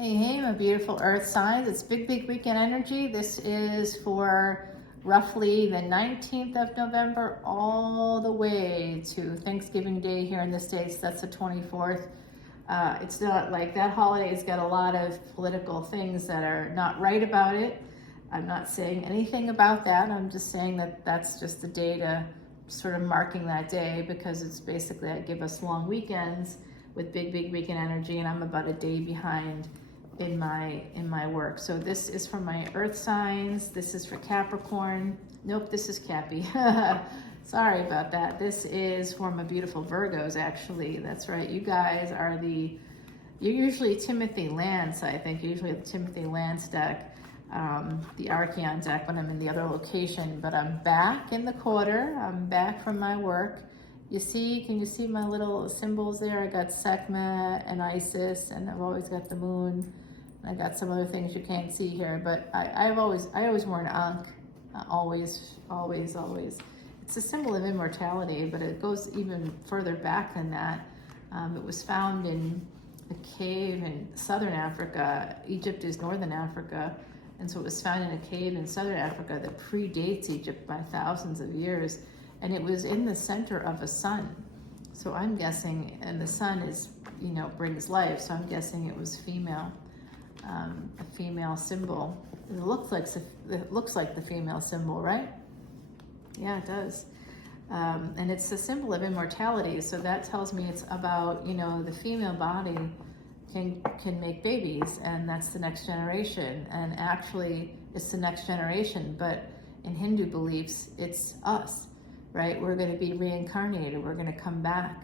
Hey, hey, my beautiful earth signs. It's big weekend energy. This is for roughly the 19th of November all the way to Thanksgiving Day here in the States. That's the 24th. It's not like that holiday's got a lot of political things that are not right about it. I'm not saying anything about that. I'm just saying that that's just the day to sort of marking that day, because it's basically I give us long weekends with big weekend energy, and I'm about a day behind in my work. So this is for my earth signs. This is for Capricorn. Nope, this is CAPPY. Sorry about that. This is for my beautiful Virgos, actually. That's right. You guys are you're usually Timothy Lance, I think, usually the Timothy Lance deck, the Archeon deck when I'm in the other location, but I'm back in the quarter. I'm back from my work. Can you see my little symbols there? I got Sekhmet and Isis, and I've always got the moon. I got some other things you can't see here, but I always worn Ankh, always. It's a symbol of immortality, but it goes even further back than that. It was found in a cave in southern Africa. Egypt is northern Africa, and so it was found in a cave in southern Africa that predates Egypt by thousands of years, and it was in the center of a sun. So I'm guessing, and the sun is, brings life, so I'm guessing it was female. A female symbol. It looks like the female symbol, right? Yeah, it does. And it's the symbol of immortality. So that tells me it's about, the female body can make babies, and that's the next generation. And actually, it's the next generation. But in Hindu beliefs, it's us, right? We're going to be reincarnated. We're going to come back.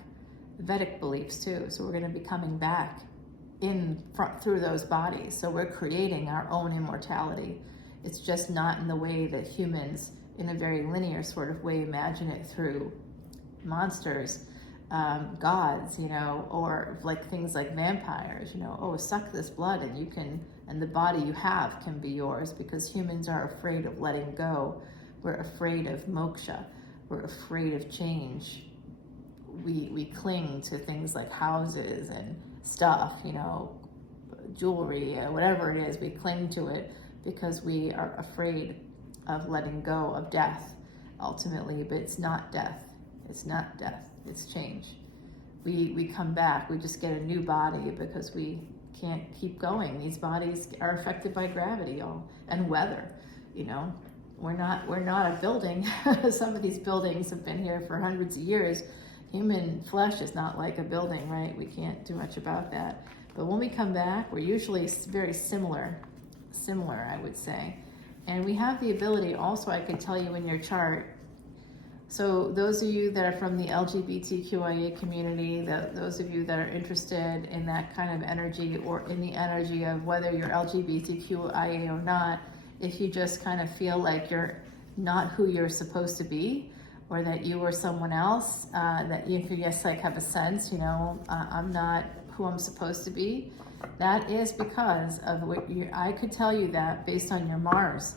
Vedic beliefs too. So we're going to be coming back through those bodies. So we're creating our own immortality. It's just not in the way that humans, in a very linear sort of way, imagine it through monsters, gods, or like things like vampires, suck this blood and the body you have can be yours, because humans are afraid of letting go. We're afraid of moksha. We're afraid of change. We cling to things like houses and stuff, jewelry, whatever it is, we cling to it because we are afraid of letting go of death, ultimately. But it's not death. It's not death. It's change. We come back. We just get a new body because we can't keep going. These bodies are affected by gravity and weather. We're not a building. Some of these buildings have been here for hundreds of years. Human flesh is not like a building, right? We can't do much about that. But when we come back, we're usually very similar, I would say. And we have the ability, also, I could tell you in your chart. So those of you that are from the LGBTQIA community, those of you that are interested in that kind of energy, or in the energy of whether you're LGBTQIA or not, if you just kind of feel like you're not who you're supposed to be, or that you or someone else, that you could just have a sense, I'm not who I'm supposed to be. That is because of I could tell you that based on your Mars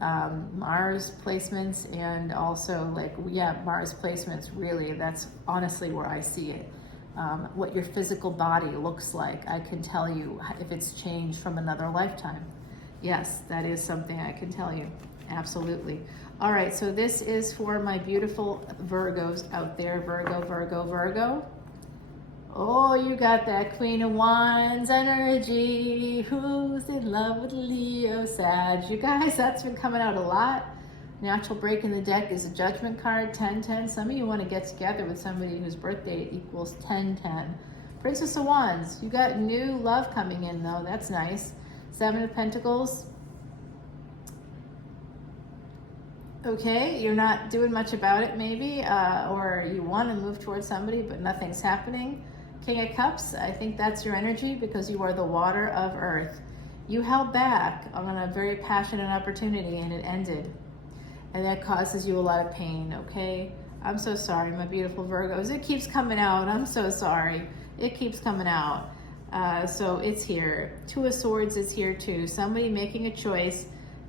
placements, and also Mars placements, really, that's honestly where I see it. What your physical body looks like, I can tell you if it's changed from another lifetime. Yes, that is something I can tell you. Absolutely. All right, so this is for my beautiful Virgos out there. Virgo. Oh, you got that Queen of Wands energy. Who's in love with Leo, Sag? You guys, that's been coming out a lot. Natural break in the deck is a Judgment card, 10-10. Some of you want to get together with somebody whose birthday equals 10-10. Princess of Wands, you got new love coming in, though. That's nice. 7 of Pentacles. Okay, you're not doing much about it, maybe, or you want to move towards somebody, but nothing's happening. King of Cups, I think that's your energy, because you are the water of earth. You held back on a very passionate opportunity, and it ended. And that causes you a lot of pain, okay? I'm so sorry, my beautiful Virgos. It keeps coming out. I'm so sorry. It keeps coming out. So it's here. 2 of Swords is here too. Somebody making a choice,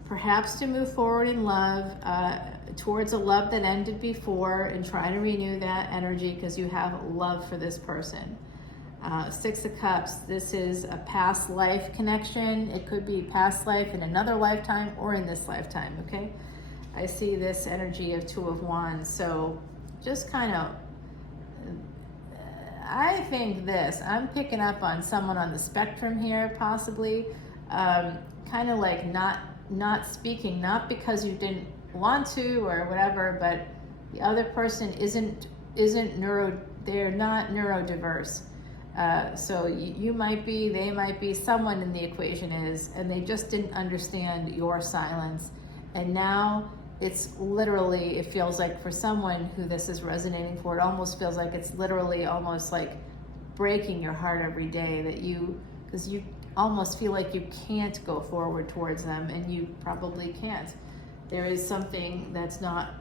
perhaps to move forward in love, towards a love that ended before, and try to renew that energy because you have love for this person. Six of Cups, this is a past life connection. It could be past life in another lifetime or in this lifetime, okay? I see this energy of Two of Wands. So just kind of, I think this, I'm picking up on someone on the spectrum here, possibly, kind of like not speaking, not because you didn't want to or whatever, but the other person isn't they're not neurodiverse. So you might be, they might be, someone in the equation is, and they just didn't understand your silence. And now it's literally, it feels like for someone who this is resonating for, it almost feels like it's literally almost like breaking your heart every day that because you almost feel like you can't go forward towards them, and you probably can't. There is something that's not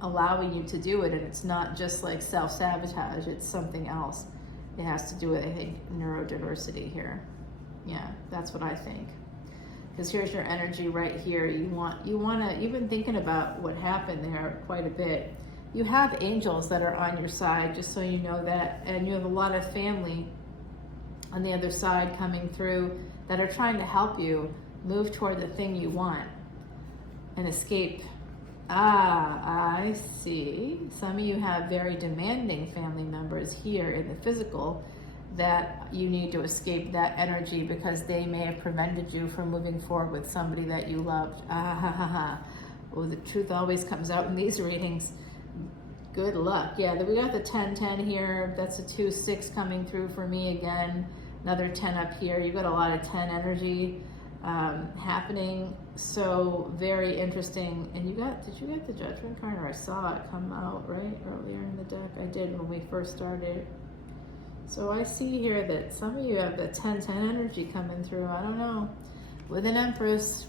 allowing you to do it, and it's not just like self-sabotage, it's something else. It has to do with, I think, neurodiversity here. Yeah, that's what I think. Because here's your energy right here. You want to, you've been thinking about what happened there quite a bit. You have angels that are on your side, just so you know that, and you have a lot of family on the other side coming through that are trying to help you move toward the thing you want and escape. I see. Some of you have very demanding family members here in the physical that you need to escape that energy because they may have prevented you from moving forward with somebody that you loved. Oh, the truth always comes out in these readings. Good luck. Yeah, we got the 10-10 here. That's a 2-6 coming through for me again. Another 10 up here. You got a lot of 10 energy happening. So very interesting. And did you get the Judgment card? Or I saw it come out right earlier in the deck. I did when we first started. So I see here that some of you have the 10-10 energy coming through. I don't know. With an Empress,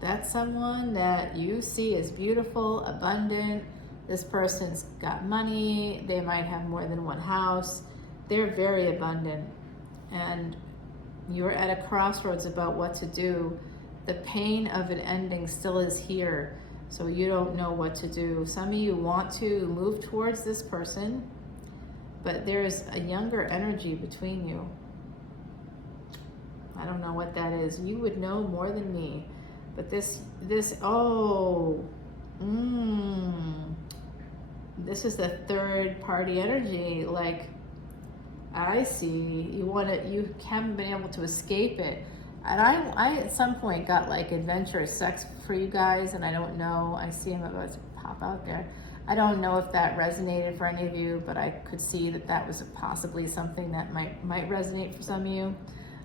that's someone that you see as beautiful, abundant. This person's got money. They might have more than one house. They're very abundant. And you're at a crossroads about what to do. The pain of an ending still is here. So you don't know what to do. Some of you want to move towards this person, but there's a younger energy between you. I don't know what that is. You would know more than me. But this is the third party energy. Like, I see. You haven't been able to escape it. And I at some point got like adventurous sex for you guys, and I don't know. I see him about to pop out there. I don't know if that resonated for any of you, but I could see that was possibly something that might resonate for some of you.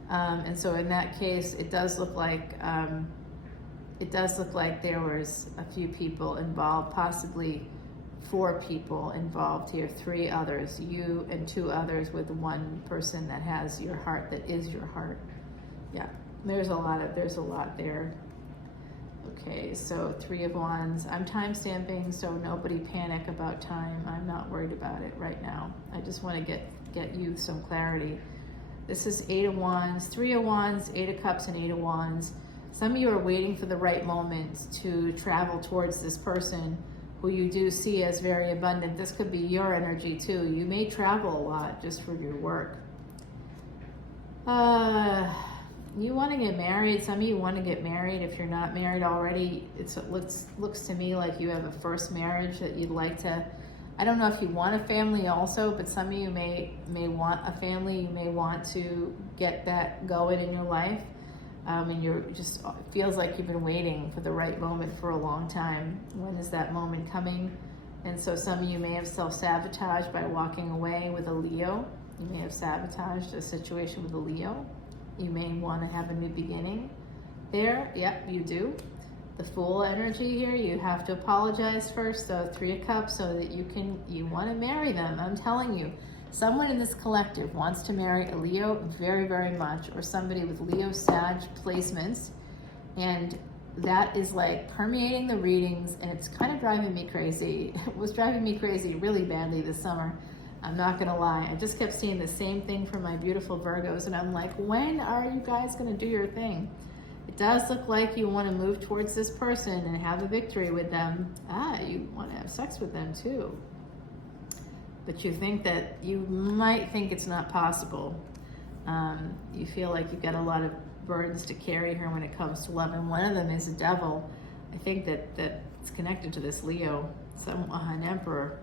And so in that case, it does look like there was a few people involved, possibly 4 people involved here, 3 others, you and 2 others, with one person that has your heart, that is your heart. Yeah, there's a lot there. Okay, so 3 of Wands. I'm time stamping, so nobody panic about time. I'm not worried about it right now. I just want to get you some clarity. This is 8 of Wands, 3 of Wands, 8 of Cups, and 8 of Wands. Some of you are waiting for the right moment to travel towards this person who you do see as very abundant. This could be your energy too. You may travel a lot just for your work. You want to get married. Some of you want to get married. If you're not married already, it looks to me like you have a first marriage that you'd like to. I don't know if you want a family also, but some of you may want a family. You may want to get that going in your life. And it feels like you've been waiting for the right moment for a long time. When is that moment coming? And so some of you may have self-sabotaged by walking away with a Leo. You may have sabotaged a situation with a Leo. You may want to have a new beginning there. Yep, you do. The Fool energy here, you have to apologize first, so 3 of Cups, so that you want to marry them. I'm telling you, someone in this collective wants to marry a Leo very, very much, or somebody with Leo Sag placements, and that is like permeating the readings, and it's kind of driving me crazy. It was driving me crazy really badly this summer. I'm not gonna lie. I just kept seeing the same thing for my beautiful Virgos, and I'm like, when are you guys gonna do your thing? It does look like you want to move towards this person and have a victory with them. You want to have sex with them too. but you think that you might think it's not possible. You feel like you've got a lot of burdens to carry here when it comes to love, and one of them is a devil. I think that it's connected to this Leo, an emperor.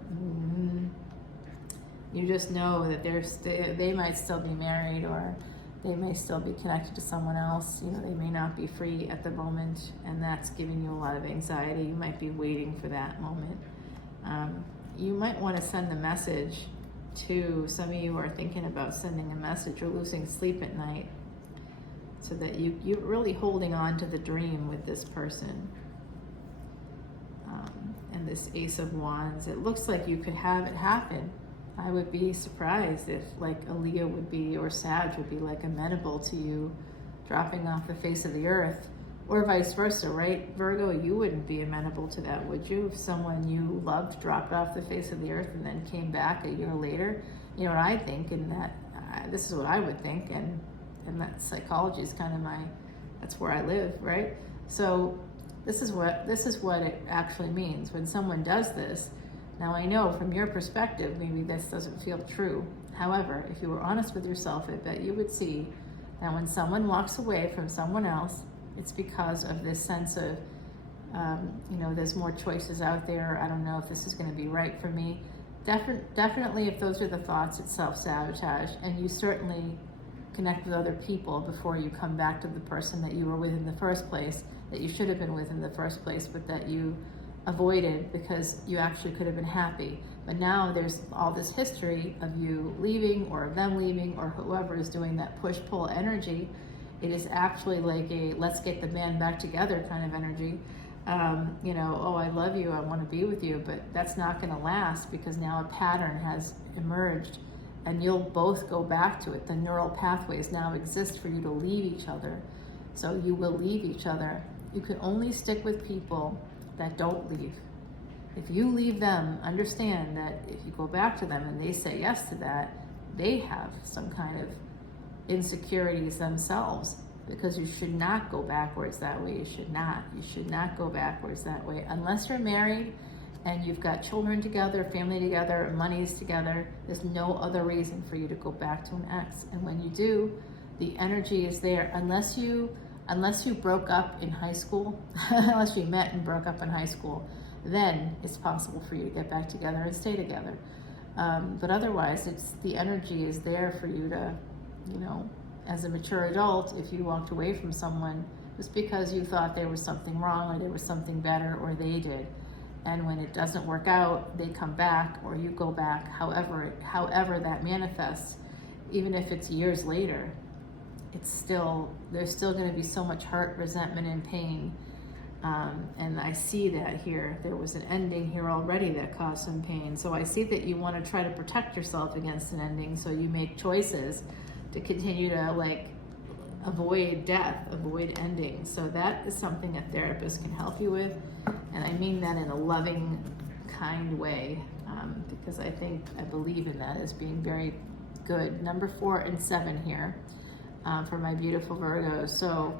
You just know that they might still be married, or they may still be connected to someone else. You know, they may not be free at the moment, and that's giving you a lot of anxiety. You might be waiting for that moment. You might want to send a message to, some of you are thinking about sending a message or losing sleep at night, so that you're really holding on to the dream with this person. And this Ace of Wands, it looks like you could have it happen. I would be surprised if like a Leo would be, or Sag would be like amenable to you dropping off the face of the earth, or vice versa, right? Virgo, you wouldn't be amenable to that, would you? If someone you loved dropped off the face of the earth and then came back a year later, you know what I think, and that this is what I would think, and that psychology is kind of that's where I live, right? So this is what it actually means when someone does this. Now I know from your perspective, maybe this doesn't feel true. However, if you were honest with yourself, I bet you would see that when someone walks away from someone else, it's because of this sense of, there's more choices out there. I don't know if this is going to be right for me. Definitely, if those are the thoughts, it's self-sabotage, and you certainly connect with other people before you come back to the person that you were with in the first place, that you should have been with in the first place, but that you avoided because you actually could have been happy. But now there's all this history of you leaving, or of them leaving, or whoever is doing that push-pull energy. It is actually like a let's get the band back together kind of energy. Oh, I love you, I want to be with you, but that's not going to last, because now a pattern has emerged and you'll both go back to it. The neural pathways now exist for you to leave each other. So you will leave each other. You can only stick with people that don't leave. If you leave them, understand that if you go back to them and they say yes to that, they have some kind of insecurities themselves, because you should not go backwards that way. You should not go backwards that way unless you're married and you've got children together, family together, money's together. There's no other reason for you to go back to an ex. And when you do, the energy is there. Unless you broke up in high school, unless you met and broke up in high school, then it's possible for you to get back together and stay together. But otherwise, the energy is there for you to, as a mature adult, if you walked away from someone just because you thought there was something wrong, or there was something better, or they did. And when it doesn't work out, they come back, or you go back, however that manifests, even if it's years later, there's still going to be so much hurt, resentment, and pain. And I see that here. There was an ending here already that caused some pain. So I see that you want to try to protect yourself against an ending, so you make choices to continue to avoid death, avoid ending. So that is something a therapist can help you with. And I mean that in a loving, kind way, because I believe in that as being very good. Number 4 and 7 here for my beautiful Virgos. So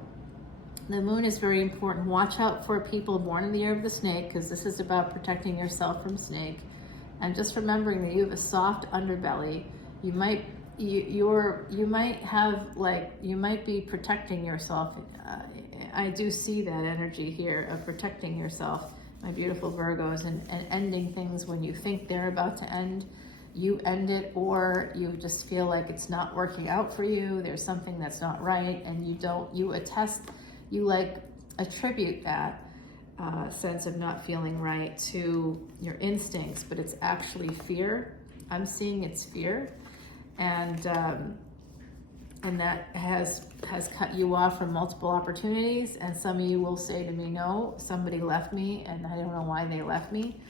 the moon is very important. Watch out for people born in the year of the snake, because this is about protecting yourself from snake. And just remembering that you have a soft underbelly. You might be protecting yourself. I do see that energy here of protecting yourself, my beautiful Virgos, and ending things when you think they're about to end. You end it, or you just feel like it's not working out for you. There's something that's not right, and you attribute that sense of not feeling right to your instincts, but it's actually fear. I'm seeing it's fear. And that has cut you off from multiple opportunities. And some of you will say to me, no, somebody left me and I don't know why they left me,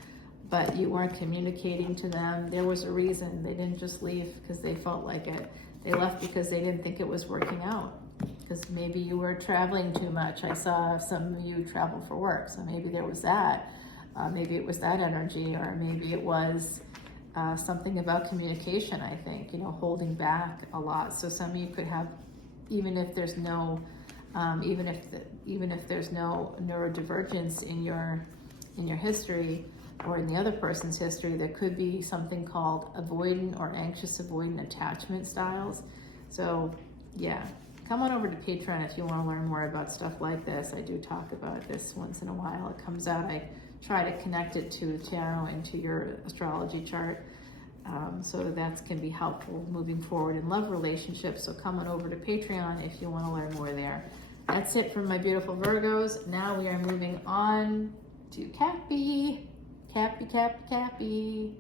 but you weren't communicating to them. There was a reason. They didn't just leave because they felt like it. They left because they didn't think it was working out, because maybe you were traveling too much. I saw some of you travel for work, so maybe there was that. Maybe it was that energy, or maybe it was something about communication, I think, holding back a lot. So some of you could have, even if there's no neurodivergence in your history, or in the other person's history, there could be something called avoidant or anxious avoidant attachment styles. So yeah, come on over to Patreon if you want to learn more about stuff like this. I do talk about this once in a while. It comes out, I try to connect it to tarot and to your astrology chart. So that can be helpful moving forward in love relationships. So come on over to Patreon if you want to learn more there. That's it from my beautiful Virgos. Now we are moving on to CAPPY. CAPPY.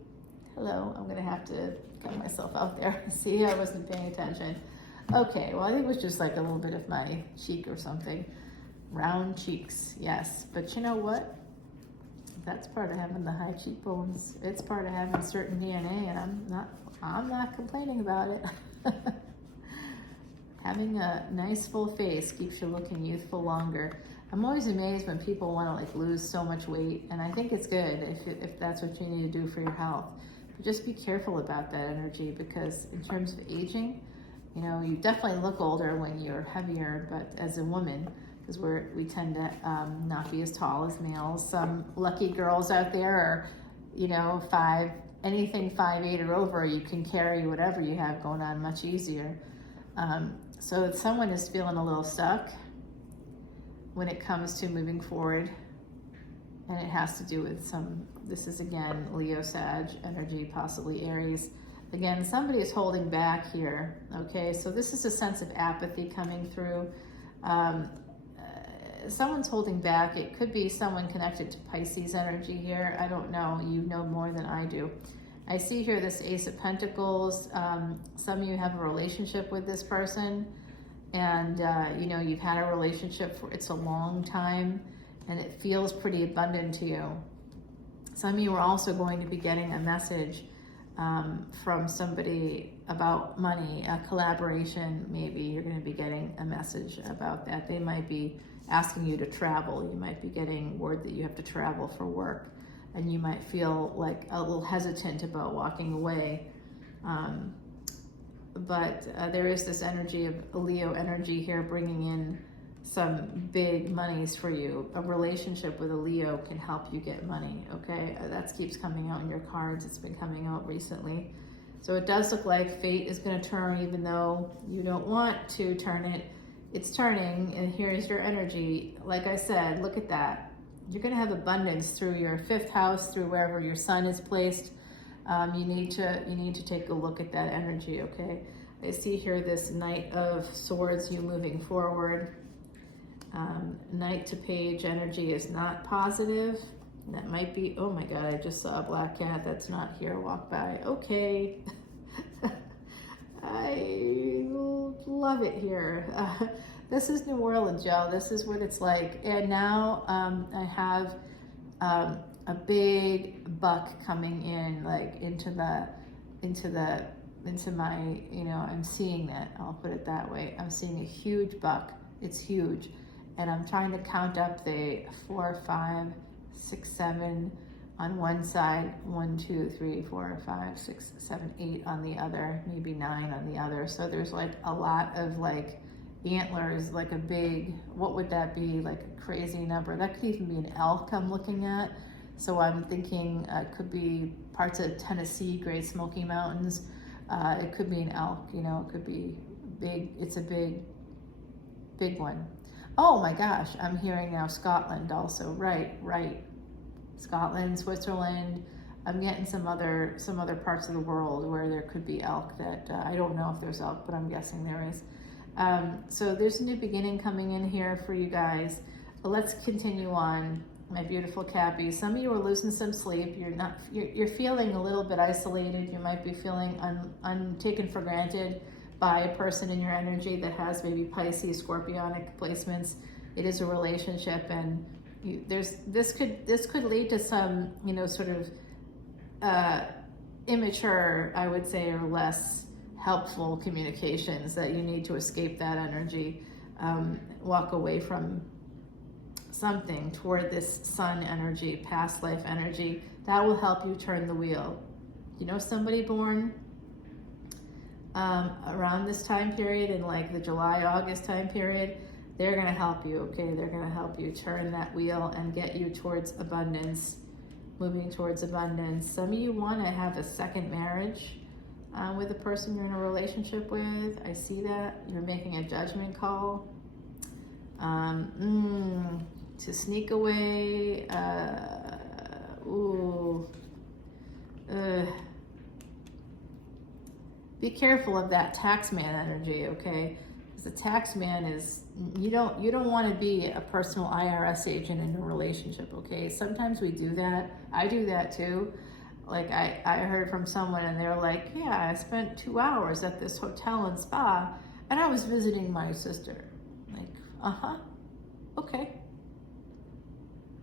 Hello, I'm gonna have to get myself out there. See, I wasn't paying attention. Okay, well, I think it was just like a little bit of my cheek or something. Round cheeks, yes. But you know what? That's part of having the high cheekbones. It's part of having certain DNA, and I'm not complaining about it. Having a nice full face keeps you looking youthful longer. I'm always amazed when people want to like lose so much weight, and I think it's good if that's what you need to do for your health. But just be careful about that energy, because in terms of aging, you know, you definitely look older when you're heavier, but as a woman, because we tend to not be as tall as males. Some lucky girls out there are, you know, anything 5'8" or over, you can carry whatever you have going on much easier. So if someone is feeling a little stuck when it comes to moving forward, and it has to do with this is again Leo, Sag energy, possibly Aries. Again, somebody is holding back here, okay? So this is a sense of apathy coming through. Someone's holding back. It could be someone connected to Pisces energy here. I don't know. You know more than I do. I see here this Ace of Pentacles. Some of you have a relationship with this person, and you know, you've had a relationship for it's a long time, and it feels pretty abundant to you. Some of you are also going to be getting a message from somebody about money, a collaboration. Maybe you're going to be getting a message about that. They might be asking you to travel. You might be getting word that you have to travel for work, and you might feel like a little hesitant about walking away. But there is this energy of Leo energy here bringing in some big monies for you. A relationship with a Leo can help you get money, okay? That keeps coming out in your cards. It's been coming out recently. So it does look like fate is going to turn, even though you don't want to turn it. It's turning, and here's your energy. Like I said, look at that. You're going to have abundance through your 5th house, through wherever your sun is placed. You need to take a look at that energy, okay? I see here this Knight of Swords, you moving forward. Knight to Page energy is not positive. That might be, oh my God, I just saw a black cat that's not here walk by. Okay. I love it here. This is New Orleans, y'all. This is what it's like. And now I have a big buck coming in, like into my, you know, I'm seeing that. I'll put it that way. I'm seeing a huge buck. It's huge. And I'm trying to count up the 4, 5, 6, 7 on one side, 1, 2, 3, 4, 5, 6, 7, 8 on the other, maybe 9 on the other. So there's like a lot of like antlers, like a big, what would that be? Like a crazy number. That could even be an elk I'm looking at. So I'm thinking it could be parts of Tennessee, Great Smoky Mountains. It could be an elk, you know, it could be big. It's a big one. Oh my gosh, I'm hearing now Scotland also. Right. Scotland, Switzerland. I'm getting some other parts of the world where there could be elk that, I don't know if there's elk, but I'm guessing there is. So there's a new beginning coming in here for you guys. But let's continue on, my beautiful CAPPY. Some of you are losing some sleep. You're feeling a little bit isolated. You might be feeling taken for granted by a person in your energy that has maybe Pisces, Scorpionic placements. It is a relationship, and this could lead to some, you know, sort of immature, I would say, or less helpful communications that you need to escape that energy, walk away from something toward this sun energy, past life energy. That will help you turn the wheel. You know, somebody born around this time period, in like the July, August time period, they're going to help you, okay? They're going to help you turn that wheel and get you towards abundance moving towards abundance. Some of you want to have a second marriage with the person you're in a relationship with. I see that. You're making a judgment call. To sneak away. Be careful of that tax man energy, okay? Because the tax man is, you don't want to be a personal IRS agent in a relationship, okay? Sometimes we do that. I do that too. Like I heard from someone and they're like, yeah, I spent 2 hours at this hotel and spa and I was visiting my sister. Like, okay.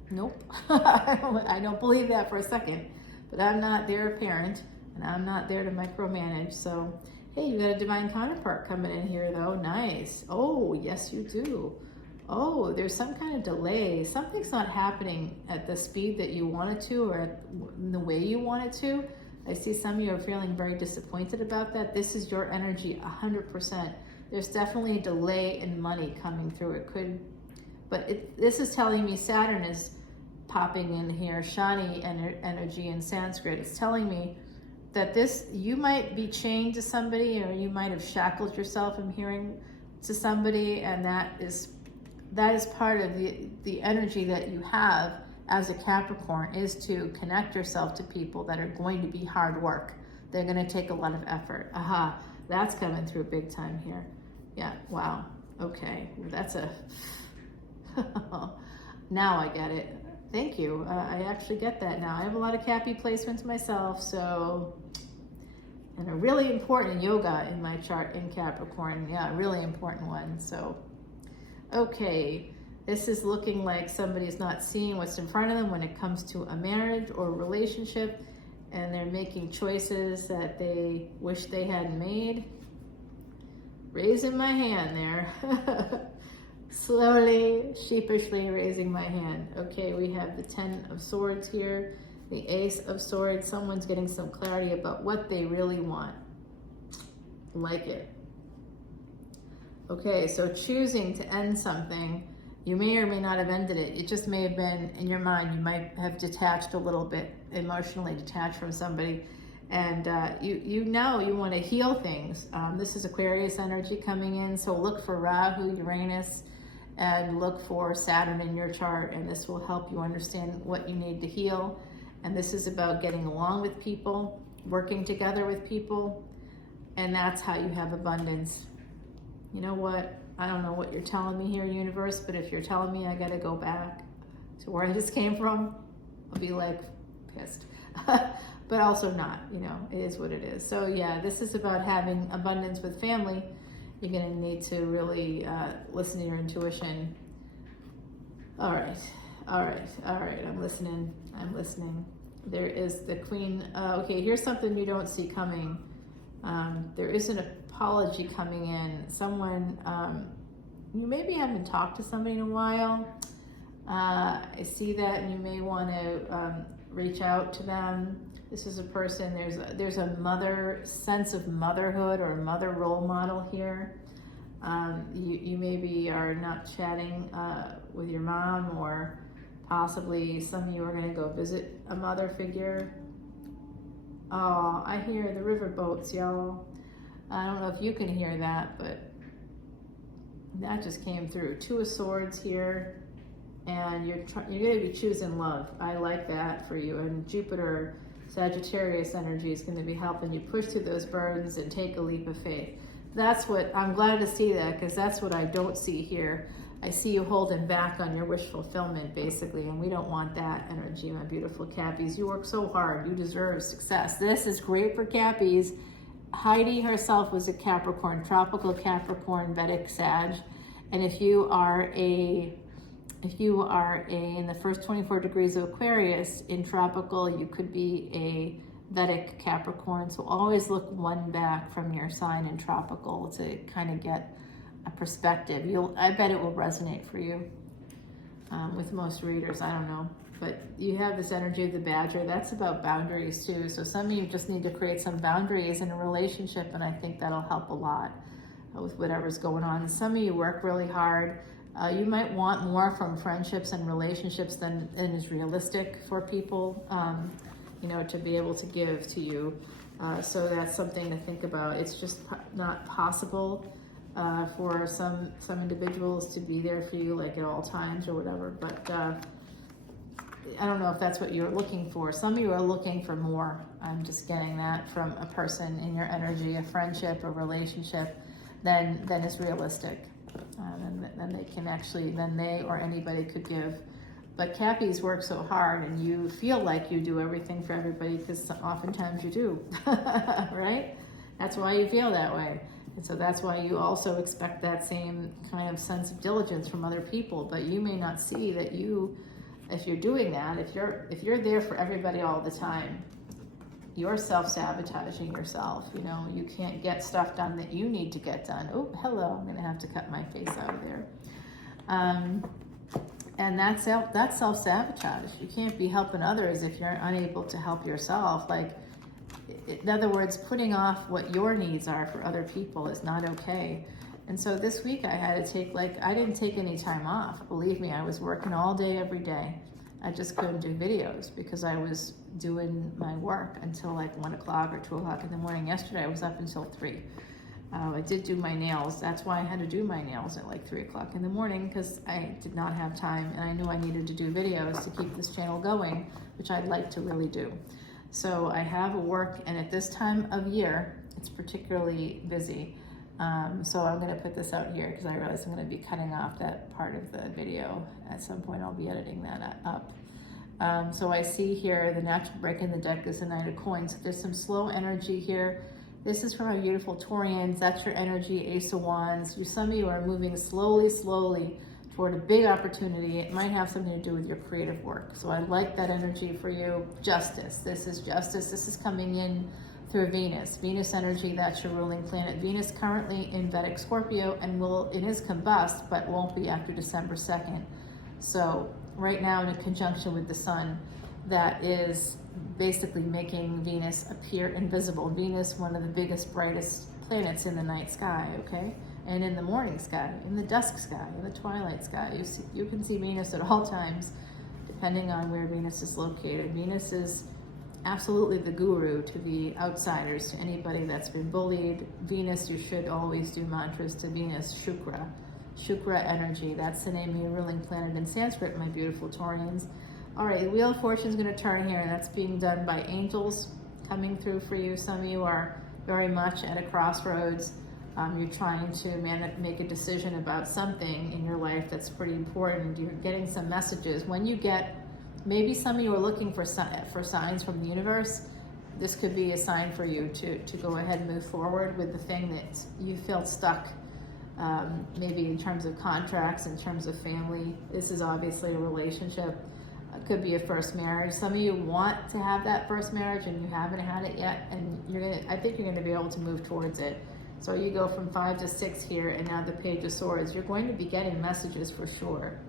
Nope. I don't believe that for a second, but I'm not their parent. And I'm not there to micromanage. So, hey, you got a divine counterpart coming in here, though. Nice. Oh, yes, you do. Oh, there's some kind of delay. Something's not happening at the speed that you want it to or in the way you want it to. I see some of you are feeling very disappointed about that. This is your energy 100%. There's definitely a delay in money coming through. It could, but this is telling me Saturn is popping in here. Shani energy in Sanskrit. It's telling me that you might be chained to somebody, or you might have shackled yourself from hearing to somebody, and that is part of the energy that you have as a Capricorn, is to connect yourself to people that are going to be hard work. They're going to take a lot of effort. That's coming through big time here. Yeah, wow. Okay, that's now I get it. Thank you. I actually get that now. I have a lot of CAPPY placements myself, so, and a really important yoga in my chart in Capricorn. Yeah, a really important one. So, okay, this is looking like somebody's not seeing what's in front of them when it comes to a marriage or a relationship, and they're making choices that they wish they hadn't made. Raising my hand there. Slowly, sheepishly raising my hand. Okay, we have the 10 of Swords here, the Ace of Swords. Someone's getting some clarity about what they really want. Like it. Okay, so choosing to end something, you may or may not have ended it. It just may have been in your mind. You might have detached a little bit, emotionally detached from somebody. And you know you want to heal things. This is Aquarius energy coming in, so look for Rahu, Uranus, and look for Saturn in your chart, and this will help you understand what you need to heal. And this is about getting along with people, working together with people, and that's how you have abundance. You know what? I don't know what you're telling me here, universe, but if you're telling me I gotta go back to where I just came from, I'll be like pissed. But also not, you know, it is what it is. So yeah, this is about having abundance with family. You're going to need to really listen to your intuition. All right. I'm listening. There is the Queen. Okay, here's something you don't see coming. There is an apology coming in. Someone, you maybe haven't talked to somebody in a while. I see that, and you may want to reach out to them. This is a person, there's a mother sense of motherhood or a mother role model here. You maybe are not chatting with your mom, or possibly some of you are going to go visit a mother figure. Oh, I hear the river boats, y'all. I don't know if you can hear that, but that just came through. 2 of Swords here, and you're going to be choosing love. I like that for you. And Jupiter, Sagittarius energy is going to be helping you push through those burdens and take a leap of faith. That's what, I'm glad to see that, because that's what I don't see here. I see you holding back on your wish fulfillment, basically, and we don't want that energy, my beautiful Cappies. You work so hard. You deserve success. This is great for Cappies. Heidi herself was a Capricorn, tropical Capricorn, Vedic Sag, and if you are in the first 24 degrees of Aquarius in tropical, you could be a Vedic Capricorn. So always look one back from your sign in tropical to kind of get a perspective. I bet it will resonate for you with most readers. I don't know, but you have this energy of the Badger. That's about boundaries too. So some of you just need to create some boundaries in a relationship, and I think that'll help a lot with whatever's going on. Some of you work really hard. You might want more from friendships and relationships than is realistic for people, you know, to be able to give to you. So that's something to think about. It's just not possible for some individuals to be there for you like at all times or whatever. But I don't know if that's what you're looking for. Some of you are looking for more. I'm just getting that from a person in your energy, a friendship, a relationship, than is realistic. Then they can actually, then they or anybody could give. But CAPPYs work so hard, and you feel like you do everything for everybody because oftentimes you do, right? That's why you feel that way. And so that's why you also expect that same kind of sense of diligence from other people. But you may not see that you, if you're doing that, if you're there for everybody all the time, you're self-sabotaging yourself. You know, you can't get stuff done that you need to get done. Oh, hello, I'm gonna have to cut my face out of there. And that's self-sabotage. You can't be helping others if you're unable to help yourself. Like, in other words, putting off what your needs are for other people is not okay. And so this week I had to take, I didn't take any time off. Believe me, I was working all day, every day. I just couldn't do videos because I was doing my work until like 1 o'clock or 2 o'clock in the morning. Yesterday I was up until 3. I did do my nails. That's why I had to do my nails at like 3 o'clock in the morning, because I did not have time, and I knew I needed to do videos to keep this channel going, which I'd like to really do. So I have work, and at this time of year, it's particularly busy. So I'm going to put this out here because I realize I'm going to be cutting off that part of the video. At some point I'll be editing that up. So I see here the natural break in the deck is the Knight of Coins. So there's some slow energy here. This is for my beautiful Taurians. That's your energy, Ace of Wands. Some of you are moving slowly toward a big opportunity. It might have something to do with your creative work. So I like that energy for you. Justice. This is justice. This is coming in through Venus. Venus energy, that's your ruling planet. Venus currently in Vedic Scorpio, and it is combust, but won't be after December 2nd. So right now in a conjunction with the sun, that is basically making Venus appear invisible. Venus, one of the biggest, brightest planets in the night sky, okay? And in the morning sky, in the dusk sky, in the twilight sky. You can see Venus at all times, depending on where Venus is located. Venus is absolutely the guru to the outsiders, to anybody that's been bullied. Venus, you should always do mantras to Venus, Shukra. Shukra energy, that's the name of your ruling planet in Sanskrit, my beautiful Taurians. All right, the Wheel of Fortune is going to turn here, and that's being done by angels coming through for you. Some of you are very much at a crossroads. You're trying to make a decision about something in your life that's pretty important. You're getting some messages. When you get, maybe some of you are looking for signs from the universe. This could be a sign for you to go ahead and move forward with the thing that you feel stuck. Maybe in terms of contracts, in terms of family. This is obviously a relationship. It could be a first marriage. Some of you want to have that first marriage and you haven't had it yet, and I think you're gonna be able to move towards it. So you go from 5 to 6 here, and now the Page of Swords. You're going to be getting messages for sure.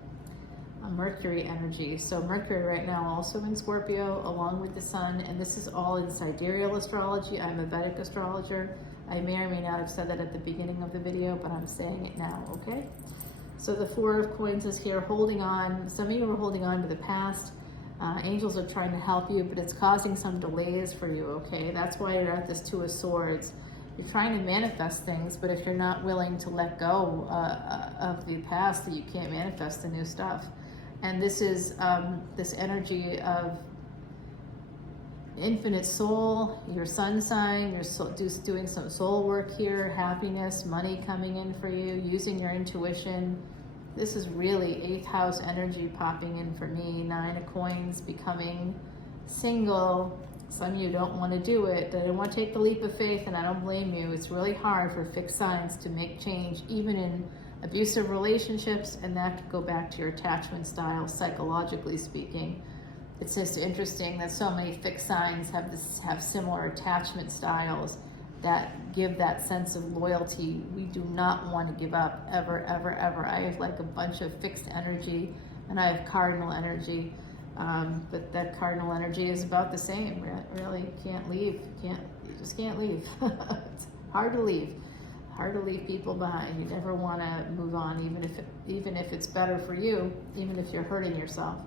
Mercury energy. So Mercury right now also in Scorpio, along with the sun, and this is all in sidereal astrology. I'm a Vedic astrologer. I may or may not have said that at the beginning of the video, but I'm saying it now, okay? So the Four of Coins is here, holding on. Some of you are holding on to the past. Angels are trying to help you, but it's causing some delays for you, okay? That's why you're at this Two of Swords. You're trying to manifest things, but if you're not willing to let go of the past, you can't manifest the new stuff. And this is this energy of infinite soul, your sun sign, you're doing some soul work here, happiness, money coming in for you, using your intuition. This is really 8th house energy popping in for me. 9 of Coins, becoming single. Some of you don't want to do it. They don't want to take the leap of faith, and I don't blame you. It's really hard for fixed signs to make change, even in abusive relationships, and that could go back to your attachment style, psychologically speaking. It's just interesting that so many fixed signs have similar attachment styles that give that sense of loyalty. We do not want to give up, ever, ever, ever. I have like a bunch of fixed energy, and I have cardinal energy, but that cardinal energy is about the same. Really, you can't leave. You just can't leave. It's hard to leave. hard to leave people behind. You never want to move on, even if it's better for you, even if you're hurting yourself,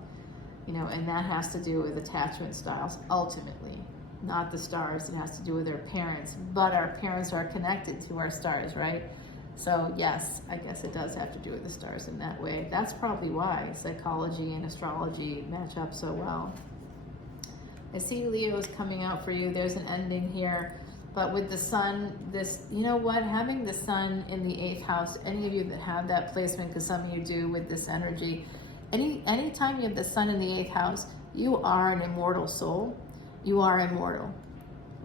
you know. And that has to do with attachment styles ultimately, not the stars. It has to do with our parents, but our parents are connected to our stars, right? So yes, I guess it does have to do with the stars in that way. That's probably why psychology and astrology match up so well. I see Leo is coming out for you. There's an ending here. But with the sun, this, you know what, having the sun in the 8th house, any of you that have that placement, because some of you do with this energy, anytime you have the sun in the 8th house, you are an immortal soul. You are immortal.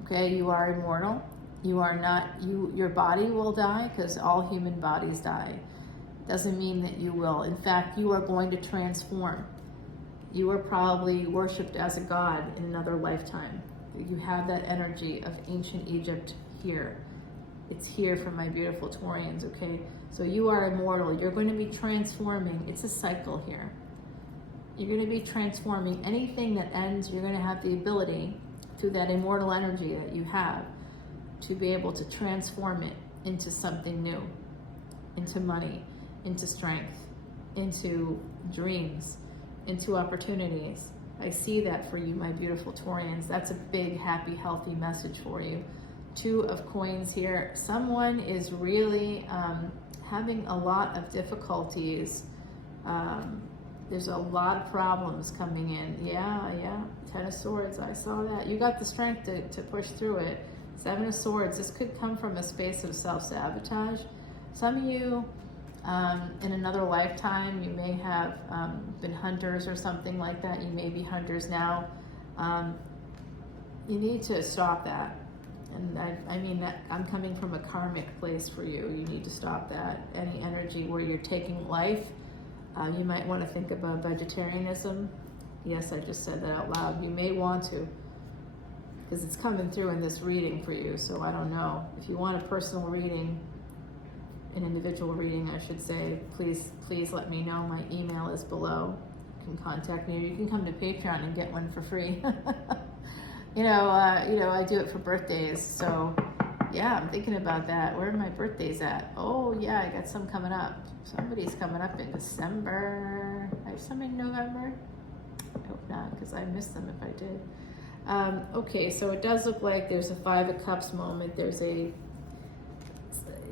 Okay, you are immortal. You are not, your body will die, because all human bodies die. Doesn't mean that you will. In fact, you are going to transform. You were probably worshipped as a god in another lifetime. You have that energy of ancient Egypt here. It's here for my beautiful Taurians, okay? So you are immortal. You're going to be transforming. It's a cycle here. You're going to be transforming. Anything that ends, you're going to have the ability, through that immortal energy that you have, to be able to transform it into something new, into money, into strength, into dreams, into opportunities. I see that for you, my beautiful Taurians. That's a big, happy, healthy message for you. 2 of coins here. Someone is really having a lot of difficulties. There's a lot of problems coming in. Yeah. 10 of Swords, I saw that. You got the strength to push through it. 7 of Swords, this could come from a space of self-sabotage. Some of you, in another lifetime, you may have been hunters or something like that. You may be hunters now. You need to stop that. And I mean that I'm coming from a karmic place for you. You need to stop that. Any energy where you're taking life, you might want to think about vegetarianism. Yes, I just said that out loud. You may want to, because it's coming through in this reading for you. So I don't know. If you want a personal reading, an individual reading, I should say, please let me know. My email is below. You can contact me. You can come to Patreon and get one for free. you know, I do it for birthdays. So yeah, I'm thinking about that. Where are my birthdays at? Oh yeah, I got some coming up. Somebody's coming up in December. I have some in November. I hope not, because I missed them if I did. Okay, so it does look like there's a 5 of Cups moment.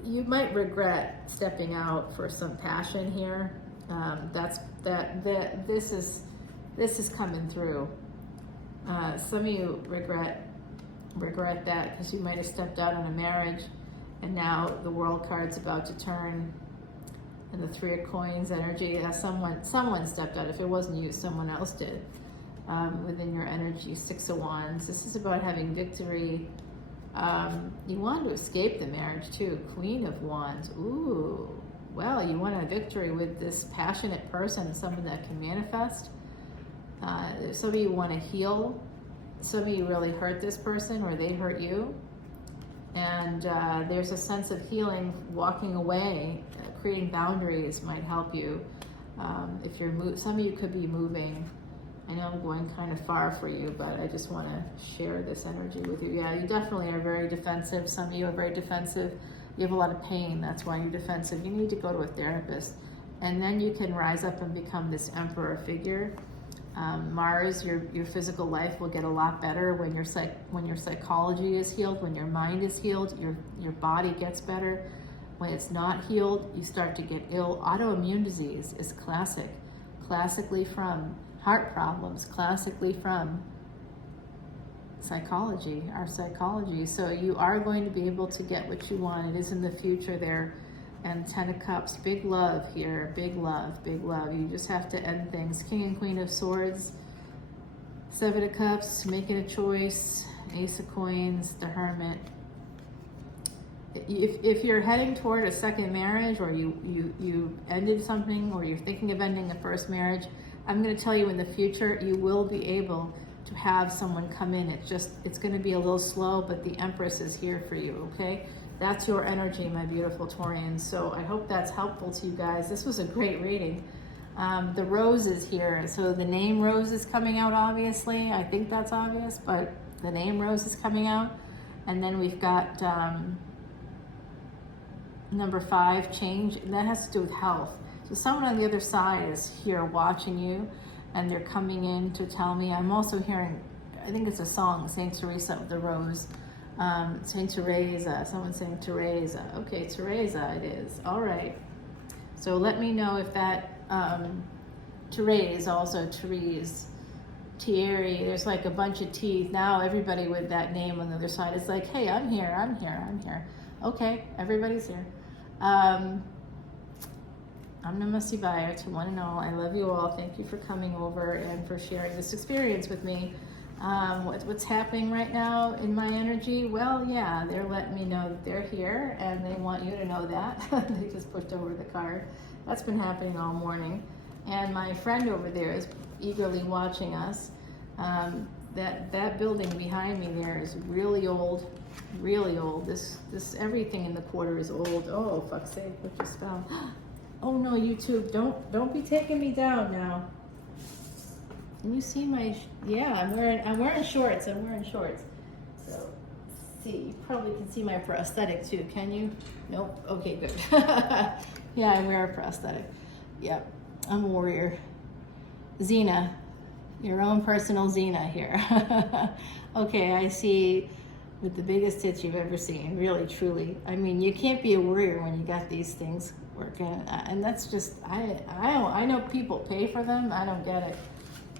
You might regret stepping out for some passion here. This is coming through. Some of you regret that, because you might have stepped out on a marriage, and now the World card's about to turn, and the 3 of Coins energy. Someone stepped out. If it wasn't you, someone else did. Within your energy, 6 of Wands. This is about having victory. You want to escape the marriage too. Queen of Wands. Ooh, well, you want a victory with this passionate person, someone that can manifest. Some of you want to heal. Some of you really hurt this person, or they hurt you. And there's a sense of healing, walking away, creating boundaries might help you. If you're some of you could be moving. I know I'm going kind of far for you, but I just want to share this energy with you. Yeah, you definitely are very defensive. Some of you are very defensive. You have a lot of pain. That's why you're defensive. You need to go to a therapist. And then you can rise up and become this emperor figure. Mars, your physical life will get a lot better when your psychology is healed, when your mind is healed, your body gets better. When it's not healed, you start to get ill. Autoimmune disease is classically from heart problems, classically from psychology, our psychology. So you are going to be able to get what you want. It is in the future there. And 10 of Cups, big love here, big love, big love. You just have to end things. King and Queen of Swords, 7 of Cups, making a choice, Ace of Coins, the Hermit. If you're heading toward a second marriage, or you ended something, or you're thinking of ending the first marriage, I'm going to tell you in the future, you will be able to have someone come in. It's going to be a little slow, but the Empress is here for you, okay? That's your energy, my beautiful Taurians. So I hope that's helpful to you guys. This was a great reading. The Rose is here. So the name Rose is coming out, obviously. I think that's obvious, but the name Rose is coming out. And then we've got Number 5, change. And that has to do with health. So someone on the other side is here watching you, and they're coming in to tell me. I'm also hearing, I think it's a song, Saint Teresa of the Rose. Saint Teresa, someone's saying Teresa. Okay, Teresa it is. All right. So let me know if that Therese, also Therese, Thierry, there's like a bunch of teeth. Now everybody with that name on the other side is like, hey, I'm here, I'm here, I'm here. Okay, everybody's here. Om Namah Shivaya to one and all. I love you all. Thank you for coming over and for sharing this experience with me. What's happening right now in my energy? Well, yeah, they're letting me know that they're here, and they want you to know that. They just pushed over the card. That's been happening all morning. And my friend over there is eagerly watching us. That building behind me there is really old, really old. This everything in the quarter is old. Oh, fuck's sake, what you spell? Oh no, YouTube, don't be taking me down now. Can you see my? Yeah, I'm wearing shorts. I'm wearing shorts. So, see, you probably can see my prosthetic too. Can you? Nope. Okay, good. Yeah, I wear a prosthetic. Yep, I'm a warrior. Xena, your own personal Xena here. Okay, I see. With the biggest tits you've ever seen, really, truly. I mean, you can't be a warrior when you got these things working, and that's just I know people pay for them. I don't get it.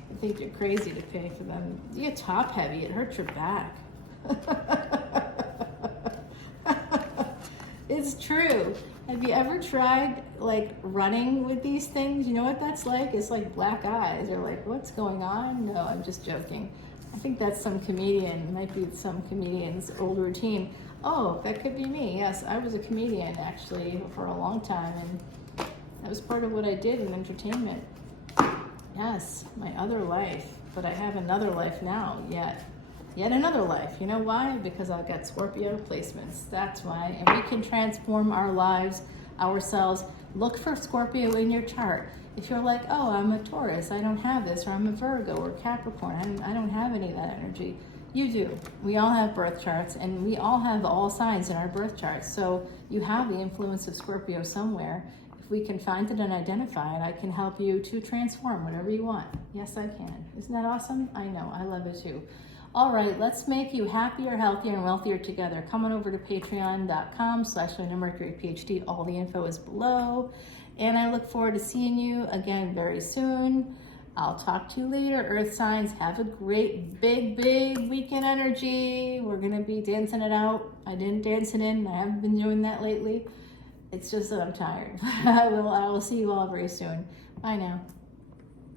I think you're crazy to pay for them. You get top heavy, it hurts your back. It's true. Have you ever tried like running with these things? You know what that's like? It's like black eyes. You're like, what's going on? No, I'm just joking. I think that's some comedian, might be some comedian's old routine. Oh, that could be me. Yes, I was a comedian actually for a long time, and that was part of what I did in entertainment. Yes, my other life, but I have another life now, yet another life. You know why? Because I've got Scorpio placements. That's why, and we can transform our lives, ourselves. Look for Scorpio in your chart. If you're like, oh, I'm a Taurus, I don't have this, or I'm a Virgo or Capricorn, I don't have any of that energy. You do. We all have birth charts, and we all have all signs in our birth charts. So you have the influence of Scorpio somewhere. If we can find it and identify it, I can help you to transform whatever you want. Yes, I can. Isn't that awesome? I know. I love it too. All right, let's make you happier, healthier, and wealthier together. Come on over to patreon.com/leonamercuryphd. All the info is below. And I look forward to seeing you again very soon. I'll talk to you later, Earth signs. Have a great, big weekend energy. We're going to be dancing it out. I didn't dance it in. I haven't been doing that lately. It's just that I'm tired. I will see you all very soon. Bye now.